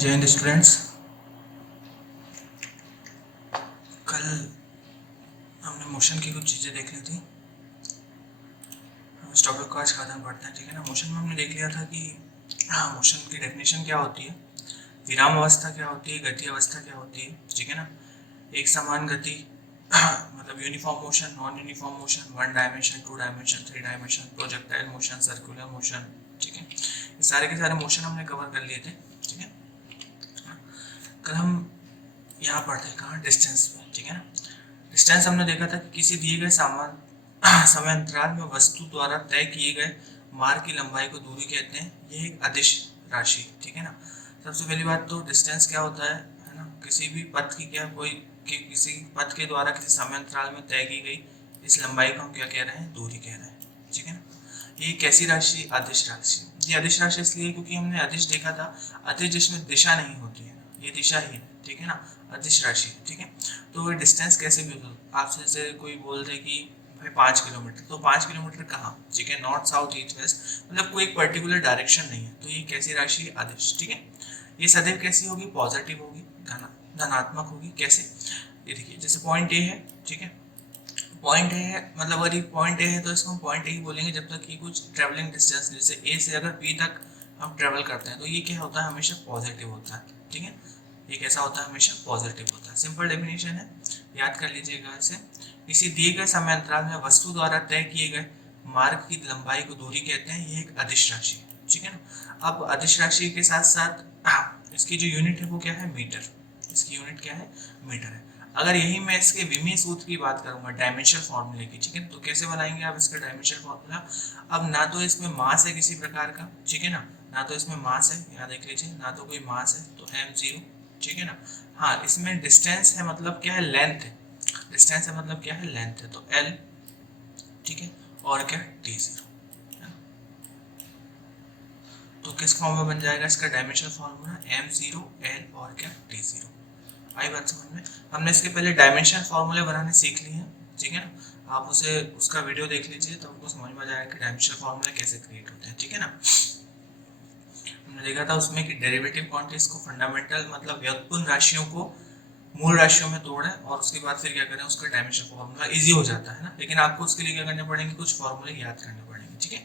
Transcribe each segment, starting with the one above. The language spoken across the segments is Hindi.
जय हिंद स्टूडेंट्स। कल हमने मोशन की कुछ चीज़ें देख ली थी। इस टॉपिक को आज खत्म करते हैं, ठीक है ना। मोशन में हमने देख लिया था कि मोशन की डेफिनेशन क्या होती है, विराम अवस्था क्या होती है, गति अवस्था क्या होती है, ठीक है ना। एक समान गति मतलब uniform motion, non uniform motion, one dimension, two dimension, three dimension, projectile motion, circular motion, ठीक है। ये सारे के सारे मोशन हमने कवर कर लिए थे, ठीक है। कल हम यहाँ पढ़ते हैं कहाँ, डिस्टेंस पे, ठीक है ना। डिस्टेंस हमने देखा था कि किसी दिए गए सामान समय अंतराल में वस्तु द्वारा तय किए गए मार्ग की लंबाई को दूरी कहते हैं। ये एक अदिश राशि, ठीक है ना। सबसे पहली बात तो डिस्टेंस क्या होता है ना, किसी भी पथ की क्या कोई किसी पथ के द्वारा किसी समय अंतराल में तय की गई इस लंबाई को हम क्या कह रहे हैं, दूरी कह रहे हैं, ठीक है ना। ये कैसी राशि, अदिश राशि। ये अदिश राशि इसलिए क्योंकि हमने अदिश देखा था, अदिश जिसमें दिशा नहीं होती है, ये दिशा ही है, ठीक है ना, अदिश राशि, ठीक है। तो डिस्टेंस कैसे भी हो, आपसे जैसे कोई बोल दे कि भाई 5 किलोमीटर, तो 5 किलोमीटर कहाँ, ठीक है, नॉर्थ साउथ ईस्ट वेस्ट, मतलब कोई एक पर्टिकुलर डायरेक्शन नहीं है, तो ये कैसी राशि है, अदिश, ठीक है। ये सदैव कैसी होगी, पॉजिटिव होगी, धनात्मक होगी। कैसे, ये देखिए जैसे पॉइंट ए है, ठीक है, पॉइंट ए है, मतलब अगर ये पॉइंट ए है तो इसको हम पॉइंट ए ही बोलेंगे जब तक कि कुछ ट्रेवलिंग डिस्टेंस, जैसे ए से अगर बी तक हम ट्रेवल करते हैं तो ये क्या होता है, हमेशा पॉजिटिव होता है, ठीक है। ये कैसा होता है, हमेशा पॉजिटिव होता है। सिंपल डेफिनेशन है, याद कर लीजिएगा इसे। किसी दिए गए समय अंतराल में वस्तु द्वारा तय किए गए मार्ग की लंबाई को दूरी कहते हैं। ये एक अदिश राशि है, ठीक है ना। अब अदिश राशि के साथ साथ इसकी जो यूनिट है वो क्या है, मीटर। इसकी यूनिट क्या है, मीटर है। अगर यही मैं इसके विमीय सूत्र की बात करूंगा, डायमेंशनल फॉर्मूले की, ठीक है, तो कैसे बनाएंगे आप इसका डायमेंशनल फॉर्मूला। अब ना तो इसमें मास है किसी प्रकार का, ठीक है ना तो इसमें मास है, यहाँ देख लीजिए, ना तो कोई मास है, तो m0, ठीक है ना। हाँ, इसमें डिस्टेंस है, मतलब क्या है, लेंथ है। डिस्टेंस है मतलब क्या है, लेंथ है, तो l, ठीक है, और क्या, t0, तो किस फॉर्म में बन जाएगा इसका डायमेंशनल फॉर्मूला, m0 l और क्या, t0। आई बात समझ में। हमने इसके पहले डायमेंशन फॉर्मूले बनाने सीख लिए हैं, ठीक है ना। आप उसे उसका वीडियो देख लीजिए तो आपको समझ में आ जाएगा कि डायमेंशन फॉर्मूले कैसे क्रिएट होते हैं, ठीक है ना। हमने देखा था उसमें कि डेरिवेटिव क्वांटिटीज को फंडामेंटल मतलब व्युत्पन्न राशियों को मूल राशियों में तोड़ें और उसके बाद फिर क्या करें, उसका डायमेंशन फॉर्मूला इजी हो जाता है ना। लेकिन आपको उसके लिए क्या करने पड़ेंगे, कुछ फॉर्मूले याद करने पड़ेंगे, ठीक है।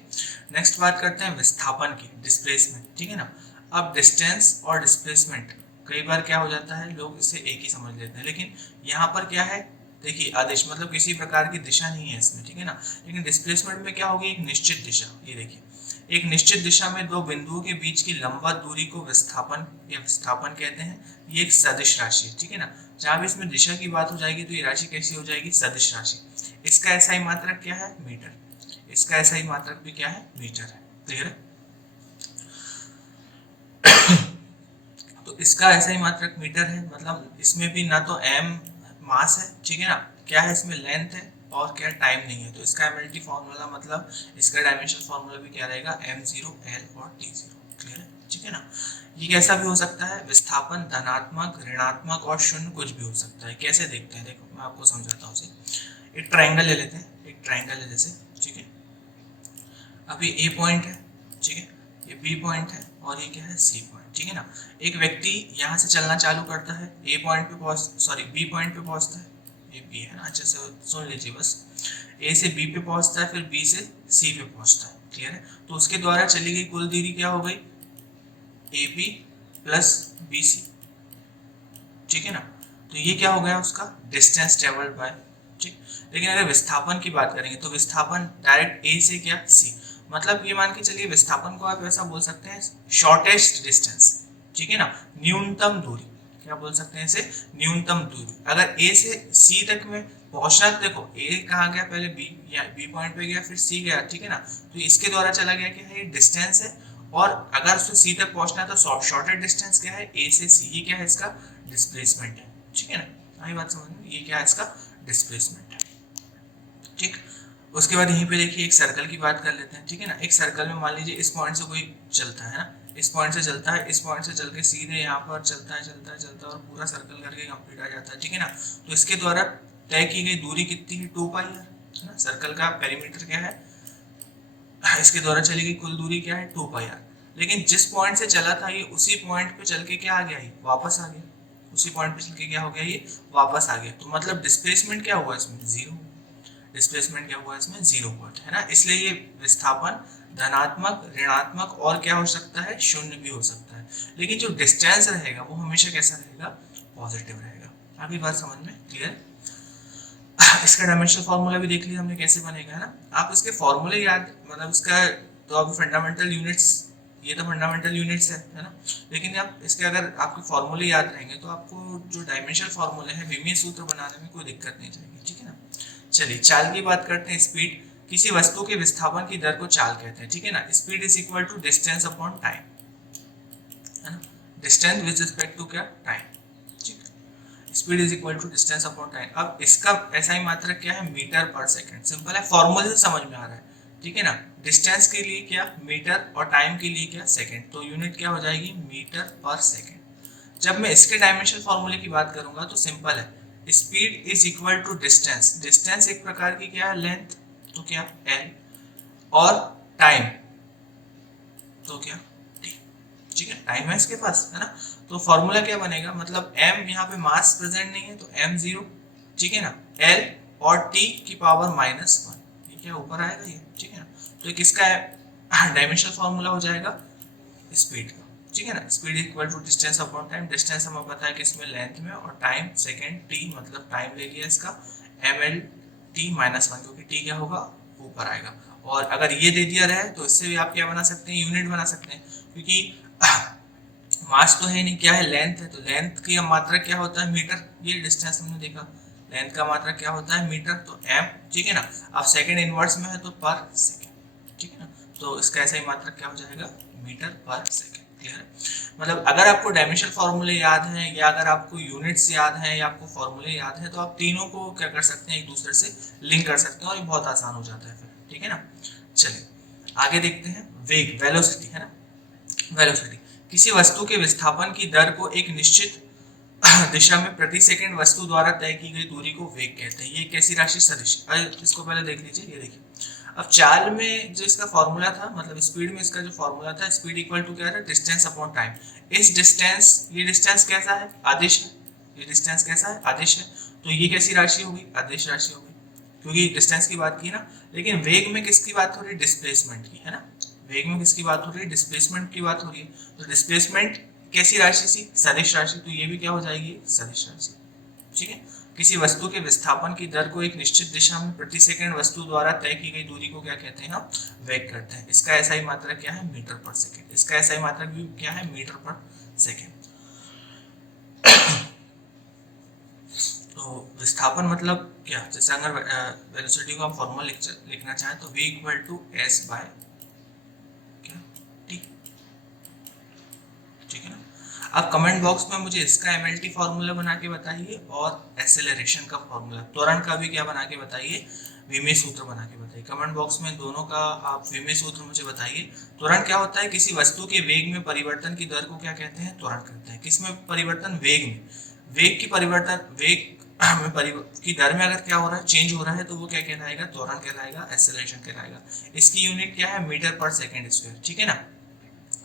नेक्स्ट बात करते हैं विस्थापन की, डिस्प्लेसमेंट, ठीक है ना। अब डिस्टेंस और डिस्प्लेसमेंट कई बार क्या हो जाता है, लोग इसे एक ही समझ लेते हैं, लेकिन यहाँ पर क्या है, देखिए आदेश मतलब किसी प्रकार की दिशा नहीं है इसमें, ठीक है ना। लेकिन डिस्प्लेसमेंट में क्या होगी, एक निश्चित दिशा। ये देखिए, एक निश्चित दिशा में दो बिंदुओं के बीच की लंबवत दूरी को विस्थापन या विस्थापन कहते हैं। ये एक सदिश राशि है, ठीक है ना। जहां भी इसमें दिशा की बात हो जाएगी तो ये राशि कैसी हो जाएगी, सदिश राशि। इसका ऐसा ही मात्रक क्या है, मीटर। इसका ऐसा ही मात्रक भी क्या है, मीटर है। क्लियर है। तो इसका ऐसा ही मात्रक मीटर है, मतलब इसमें भी ना तो m मास है, ठीक है ना, क्या है इसमें, लेंथ है, और क्या, टाइम नहीं है। तो इसका एमएलटी फॉर्मूला मतलब इसका डायमेंशन फॉर्मूला भी क्या रहेगा, m0 l और t0। क्लियर है, ठीक है ना। ये कैसा भी हो सकता है, विस्थापन धनात्मक, ऋणात्मक और शून्य कुछ भी हो सकता है। कैसे देखते हैं, देखो मैं आपको समझाता हूँ उसे। एक ट्राइंगल ले लेते हैं, एक ट्राइंगल है जैसे, ठीक है। अभी ए पॉइंट है, ठीक है, ये बी पॉइंट है और ये क्या है, सी पॉइंट, ठीक है ना। एक व्यक्ति यहाँ से चलना चालू करता है, ए पॉइंट पे पहुंच सॉरी बी पॉइंट पे पहुंचता है, ये बी है ना, अच्छे से सुन लीजिए बस। ए से बी पे पहुंचता है, फिर बी से सी पे पहुंचता है, क्लियर है। तो उसके द्वारा चली गई कुल दूरी क्या हो गई, A B plus B C, ठीक है ना। तो ये क्या हो गया उसका डिस्टेंस ट्रेवल्ड बाय, ठीक। लेकिन अगर विस्थापन की बात करेंगे तो विस्थापन डायरेक्ट ए से क्या, सी, मतलब ये मान के चलिए विस्थापन को आप ऐसा बोल सकते हैं, शॉर्टेस्ट डिस्टेंस, ठीक है ना, न्यूनतम दूरी। क्या बोल सकते हैं इसे, न्यूनतम दूरी। अगर ए से सी तक में पहुंचना, देखो ए कहाँ गया, पहले बी या बी पॉइंट पे गया, फिर सी गया, ठीक है ना। तो इसके द्वारा चला गया क्या है, ये डिस्टेंस है। और अगर उसको सी तक पहुंचना है तो शॉर्टेस्ट डिस्टेंस क्या है, ए से सी, ये क्या है इसका डिस्प्लेसमेंट है, ठीक है ना। आई बात समझ में, ये क्या है इसका डिस्प्लेसमेंट है, ठीक। उसके बाद यहीं पे देखिए एक सर्कल की बात कर लेते हैं, ठीक है ना। एक सर्कल में मान लीजिए इस पॉइंट से कोई चलता है ना, इस पॉइंट से चलता है, इस पॉइंट से चल के सीधे यहाँ पर चलता है, चलता है, चलता है और पूरा सर्कल करके कंप्लीट आ जाता है, ठीक है ना। तो इसके द्वारा तय की गई दूरी कितनी है, 2 पाई है ना। सर्कल का पेरीमीटर क्या है, इसके द्वारा चली गई कुल दूरी क्या है, 2 पाई आर। लेकिन जिस पॉइंट से चला था ये उसी पॉइंट पे चल के क्या आ गया, ये वापस आ गया, उसी पॉइंट पे चल के क्या हो गया, ये वापस आ गया। तो मतलब डिस्प्लेसमेंट क्या हुआ इसमें, जीरो। डिस्प्लेसमेंट क्या हुआ इसमें, जीरो हुआ है ना। इसलिए ये विस्थापन धनात्मक, ऋणात्मक और क्या हो सकता है, शून्य भी हो सकता है। लेकिन जो डिस्टेंस रहेगा वो हमेशा कैसा रहेगा, पॉजिटिव रहेगा। अभी बात समझ में क्लियर। इसका डायमेंशनल फार्मूला भी देख लिया हमने कैसे बनेगा, है ना। आप इसके फॉर्मूले याद, मतलब इसका तो अभी फंडामेंटल यूनिट्स, ये तो फंडामेंटल यूनिट्स है ना। लेकिन आप इसके अगर आपके फॉर्मूले याद रहेंगे तो आपको जो डायमेंशनल फार्मूले हैं विमीय सूत्र बनाने में कोई दिक्कत नहीं जाएगी, ठीक है ना। चलिए चाल की बात करते हैं। स्पीड, किसी वस्तु के विस्थापन की दर को चाल कहते हैं, ठीक है ना। Speed is equal to distance upon time, है ना। डिस्टेंस विद रिस्पेक्ट टू क्या, टाइम, ठीक है। Speed is equal to distance upon time. अब इसका SI मात्रक क्या है, मीटर पर सेकंड। सिंपल है, फॉर्मूले से समझ में आ रहा है, ठीक है ना। डिस्टेंस के लिए क्या मीटर और टाइम के लिए क्या सेकंड, तो यूनिट क्या हो जाएगी, मीटर पर सेकंड। जब मैं इसके डायमेंशनल फॉर्मूले की बात करूंगा तो सिंपल है, speed is equal to distance, distance एक प्रकार की क्या है, लेंथ, तो क्या l, और टाइम तो क्या t, ठीक है। टाइम है इसके पास, है ना। तो फॉर्मूला क्या बनेगा, मतलब m यहाँ पे मास प्रेजेंट नहीं है तो m जीरो, ठीक है ना। l और t की पावर -1, ये क्या ऊपर आएगा ये, ठीक है ना। तो किसका डायमेंशनल फॉर्मूला हो जाएगा, स्पीड का, ठीक है ना। Speed equal to distance upon time. Distance हमें पता है कि इसमें लेंथ में, और टाइम सेकंड, t मतलब टाइम ले लिया इसका, ml t -1, क्योंकि t क्या होगा, ऊपर आएगा। और अगर ये दे दिया रहे तो इससे भी आप क्या बना सकते हैं, यूनिट बना सकते हैं, क्योंकि मास तो है नहीं, क्या है, लेंथ है, तो लेंथ की मात्रा क्या होता है, मीटर। ये डिस्टेंस हमने देखा, लेंथ का मात्रा क्या होता है, मीटर, तो m, ठीक है ना। अब सेकंड इनवर्स में है तो पर सेकंड, ठीक है ना। तो इसका ऐसा ही मात्रा क्या हो जाएगा, मीटर पर सेकंड। क्लियर है। मतलब अगर आपको डायमेंशनल फॉर्मूले याद हैं, या अगर आपको यूनिट्स याद हैं, या आपको फॉर्मूले याद हैं, तो आप तीनों को क्या कर सकते हैं, एक दूसरे से लिंक कर सकते हैं, और ये बहुत आसान हो जाता है फिर, ठीक है ना। चलिए आगे देखते हैं। वेग, वेलोसिटी, है ना। वेलोसिटी, किसी वस्तु के विस्थापन की दर को एक निश्चित दिशा में प्रति सेकंड वस्तु द्वारा तय की गई दूरी को वेग कहते हैं। ये कैसी राशि, सदिश। इसको पहले देख लीजिए, ये देखिए। अब चाल में जो इसका फॉर्मूला था, मतलब स्पीड में इसका जो फॉर्मूला था, स्पीड इक्वल टू क्या था, डिस्टेंस अपॉन टाइम। इस डिस्टेंस, ये डिस्टेंस कैसा है, आदिश है। ये डिस्टेंस कैसा है, आदिश है। तो ये कैसी राशि होगी, आदिश राशि होगी, क्योंकि डिस्टेंस की बात की ना। लेकिन वेग में किसकी बात हो रही है, डिस्प्लेसमेंट की, है ना। वेग में किसकी बात हो रही है, डिस्प्लेसमेंट की बात हो रही है। तो डिस्प्लेसमेंट कैसी राशि थी, सदिश राशि, तो ये भी क्या हो जाएगी, सदिश राशि, ठीक है। किसी वस्तु के विस्थापन की दर को एक निश्चित दिशा में प्रति सेकंड वस्तु द्वारा तय की गई दूरी को क्या कहते हैं, हम वेग करते हैं। इसका SI मात्रक क्या है, मीटर पर सेकंड। इसका SI मात्रक भी क्या है, मीटर पर सेकंड। तो विस्थापन मतलब क्या, जैसे अगर वेलोसिटी को हम फॉर्मूला लिखना चाहें तो v equal to s by क्या, t, ठीक है ना। आप कमेंट बॉक्स में मुझे इसका MLT फार्मूला बना के बताइए, और एक्सेलरेशन का फार्मूला, त्वरण का भी क्या बना के बताइए, विमीय सूत्र बना के बताइए। कमेंट बॉक्स में दोनों का आप विमीय सूत्र मुझे बताइए। त्वरण क्या होता है, किसी वस्तु के वेग में परिवर्तन की दर को क्या कहते हैं, त्वरण कहते हैं। किसमें परिवर्तन, वेग में। वेग की परिवर्तन, वेग की दर में अगर क्या हो रहा है, चेंज हो रहा है, तो वो क्या कहलाएगा, त्वरण कहलाएगा, एक्सेलरेशन कहलाएगा। इसकी यूनिट क्या है, मीटर पर सेकंड स्क्वायर, ठीक है ना।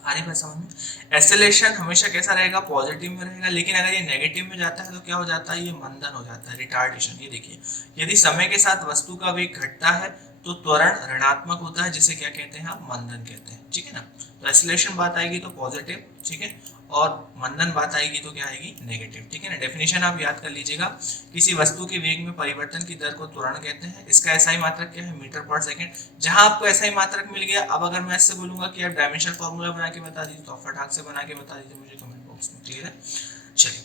आ रही बात समझ में। एक्सेलरेशन हमेशा कैसा रहेगा, पॉजिटिव में रहेगा, लेकिन अगर ये नेगेटिव में जाता है तो क्या हो जाता है, ये मंदन हो जाता है, रिटार्डेशन। ये देखिए, यदि समय के साथ वस्तु का वेग घटता है तो त्वरण ऋणात्मक होता है, जिसे क्या कहते हैं, हम मंदन कहते हैं, ठीक है ना। तो एक्सेलरेशन बात आएगी तो पॉजिटिव, ठीक है, और मंदन बात आएगी तो क्या आएगी, नेगेटिव, ठीक है ना। डेफिनेशन आप याद कर लीजिएगा, किसी वस्तु के वेग में परिवर्तन की दर को त्वरण कहते हैं। इसका SI मात्रक क्या है, मीटर पर सेकंड। जहां आपको SI मात्रक मिल गया, अब अगर मैं इससे बोलूंगा कि आप डायमेंशनल फार्मूला बना के बता दीजिए, तो आप फटाक से बना के बता दीजिए मुझे कमेंट बॉक्स में। क्लियर है। चलिए,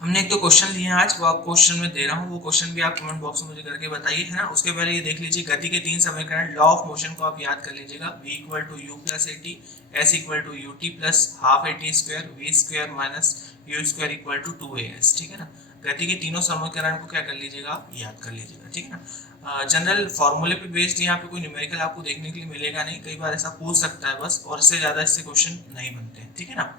हमने एक दो क्वेश्चन लिए हैं आज, वो आप क्वेश्चन में दे रहा हूँ, वो क्वेश्चन भी आप कमेंट बॉक्स में मुझे करके बताइए, है ना। उसके पहले ये देख लीजिए, गति के तीन समीकरण, लॉ ऑफ मोशन को आप याद कर लीजिएगा। v equal to u plus a t, s equal to u t plus half a t square, v square minus u square equal to 2as, ठीक है ना। गति के तीनों समीकरण को क्या कर लीजिएगा, आप याद कर लीजिएगा, ठीक है ना। जनरल फॉर्मूले पे बेस्ड यहाँ पे कोई न्यूमेरिकल आपको देखने के लिए मिलेगा नहीं, कई बार ऐसा पूछ सकता है बस, और इससे ज्यादा इससे क्वेश्चन नहीं बनते हैं, ठीक है ना।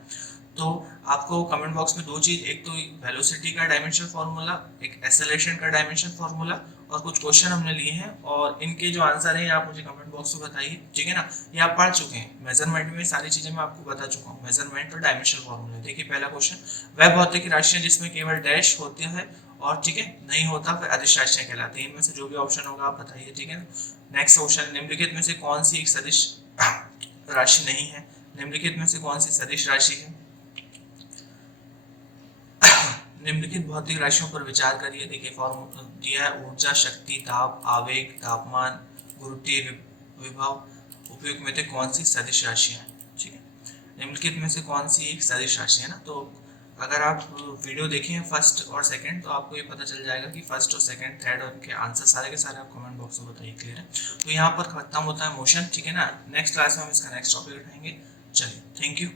तो आपको कमेंट बॉक्स में दो चीज, एक तो वेलोसिटी का डायमेंशन फार्मूला, एक एक्सेलरेशन का डायमेंशन फार्मूला और कुछ क्वेश्चन हमने लिए हैं और इनके जो आंसर हैं आप मुझे कमेंट बॉक्स में बताइए, ठीक है ना। ये आप पढ़ चुके हैं, मेजरमेंट में सारी चीजें मैं आपको बता चुका हूँ, मेजरमेंट और डायमेंशन फार्मूला। देखिए पहला क्वेश्चन, वह भौतिक राशियां जिसमें केवल डैश होती है और ठीक है नहीं होता फिर अदिश राशियां कहलाती हैं। इनमें से जो भी ऑप्शन होगा आप बताइए, ठीक है ना। नेक्स्ट क्वेश्चन, निम्नलिखित में से कौन सी एक सदिश राशि नहीं है, निम्नलिखित में से कौन सी सदिश राशि है। निम्नलिखित भौतिक राशियों पर विचार करिए। देखिए फॉर्मूला दिया है, ऊर्जा, शक्ति, ताप, आवेग, तापमान, गुरुत्वीय विभव उपयुक्त में से कौन सी सदिश राशियां हैं, ठीक है। निम्नलिखित में से कौन सी एक सदिश राशि है ना। तो अगर आप वीडियो देखें फर्स्ट और सेकंड तो आपको ये पता चल जाएगा कि फर्स्ट और सेकंड, थर्ड और के आंसर सारे के सारे आप कमेंट बॉक्स में बताइए, क्लियर है। तो यहाँ पर खत्म होता है मोशन, ठीक है ना। नेक्स्ट क्लास में हम इसका नेक्स्ट टॉपिक उठाएंगे। चलिए, थैंक यू।